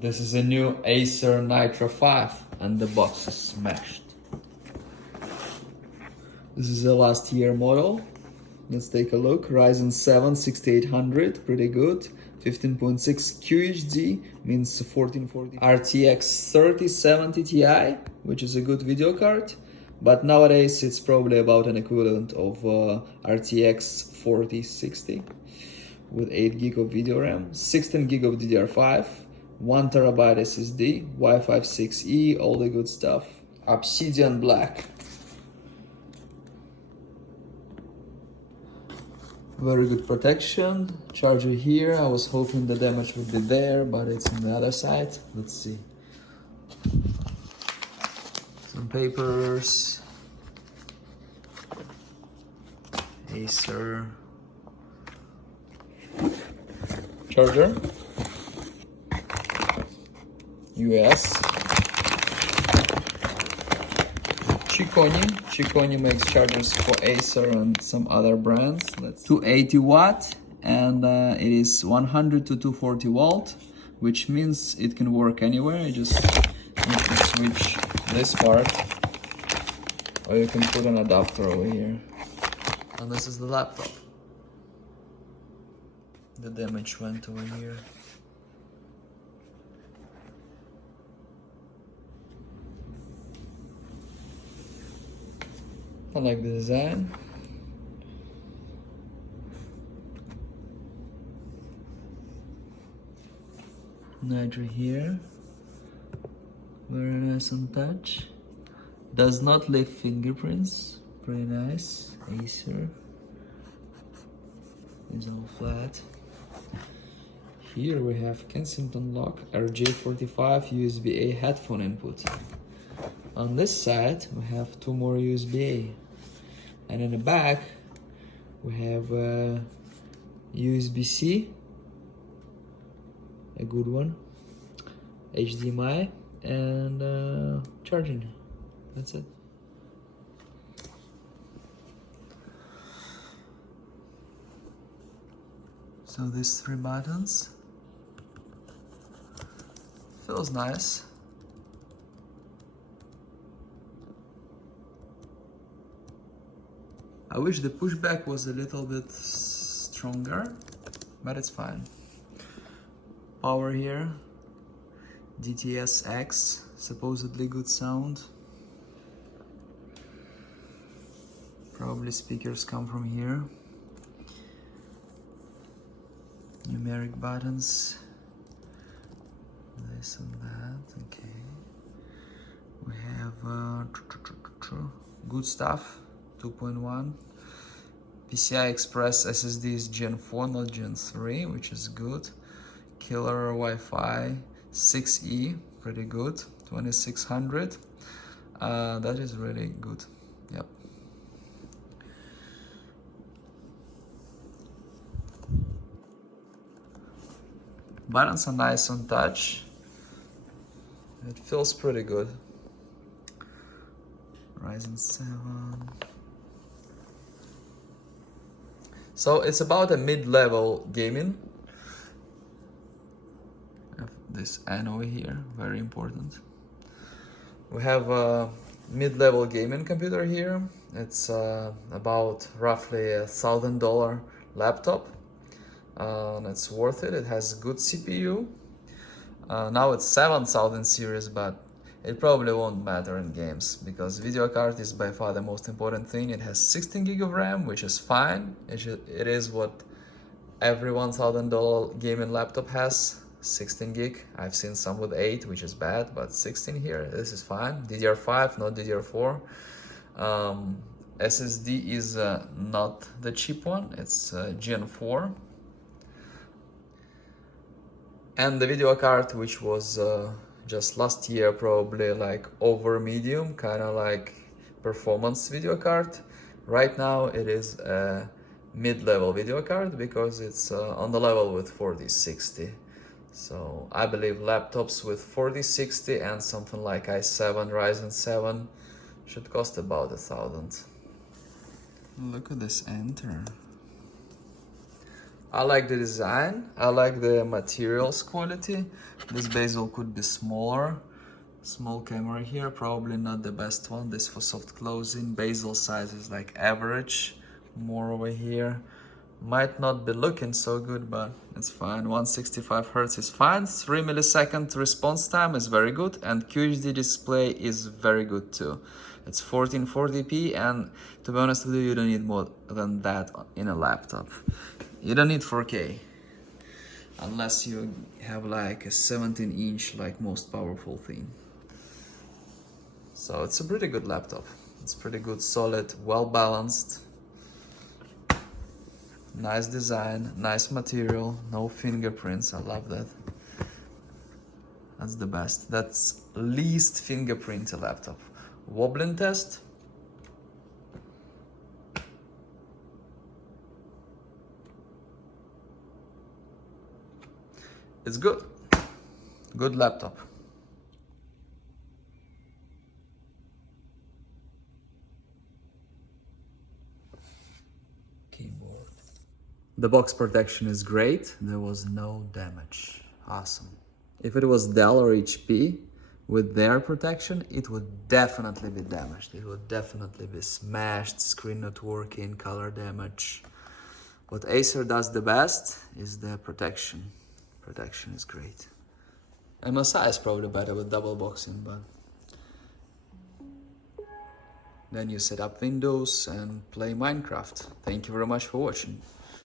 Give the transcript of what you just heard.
This is a new Acer Nitro 5 and the box is smashed. This is a last year model. Let's take a look. Ryzen 7 6800, pretty good. 15.6 QHD means 1440. RTX 3070 Ti, which is a good video card. But nowadays it's probably about an equivalent of RTX 4060 with 8 GB of video RAM, 16 GB of DDR5, 1 TB SSD, Wi-Fi 6E, all the good stuff. Obsidian black. Very good protection. Charger here. I was hoping the damage would be there, but it's on the other side. Let's see. Some papers. Acer. Charger. US. Chiconi makes chargers for Acer and some other brands. Let's 280 watt and it is 100 to 240 volt, which means it can work anywhere. You just need to switch this part, or you can put an adapter over here. And this is the laptop. The damage went over here. I like the design. Nitro here. Very nice on touch. Does not leave fingerprints. Pretty nice. Acer. Is all flat. Here we have Kensington lock, RJ45 USB-A headphone input. On this side, we have 2 more USB-A. And in the back, we have USB-C, a good one, HDMI, and charging. That's it. So these 3 buttons. Feels nice. I wish the pushback was a little bit stronger, but it's fine. Power here, DTS-X, supposedly good sound. Probably speakers come from here. Numeric buttons, this and that, okay. We have good stuff. 2.1 PCI Express SSD is Gen 4, not Gen 3, which is good. Killer Wi-Fi 6E, pretty good. 2600, that is really good. Yep. Buttons are nice on touch. It feels pretty good. Ryzen 7. So it's about a mid-level gaming. I have this N over here, very important. We have a mid-level gaming computer here. It's about roughly $1,000 laptop. It's worth it. It has good CPU. Now it's 7000 series, but it probably won't matter in games because video card is by far the most important thing. It has 16 GB of RAM, which is fine. It is what every $1,000 gaming laptop has, 16 GB. I've seen some with 8, which is bad, but 16 here, this is fine. DDR5, not DDR4. SSD is not the cheap one, it's Gen 4. And the video card, which was just last year probably like over medium, kind of like performance video card. Right now it is a mid-level video card because it's on the level with 4060. So I believe laptops with 4060 and something like i7 Ryzen 7 should cost about 1,000. Look at this enter. I like the design, I like the materials quality. This bezel could be smaller. Small camera here, probably not the best one. This for soft closing. Bezel size is like average. More over here. Might not be looking so good, but it's fine. 165 Hz is fine. 3 millisecond response time is very good, and QHD display is very good too. It's 1440p, and to be honest with you, you don't need more than that in a laptop. You don't need 4K unless you have like a 17-inch like most powerful thing. So it's a pretty good laptop. It's pretty good, solid, well balanced. Nice design, nice material, no fingerprints. I love that. That's the best. That's least fingerprint laptop. Wobbling test. It's good. Good laptop. Keyboard. The box protection is great. There was no damage. Awesome. If it was Dell or HP with their protection, it would definitely be damaged. It would definitely be smashed, screen not working, color damage. What Acer does the best is the protection. Protection is great. MSI is probably better with double boxing, but then you set up Windows and play Minecraft. Thank you very much for watching.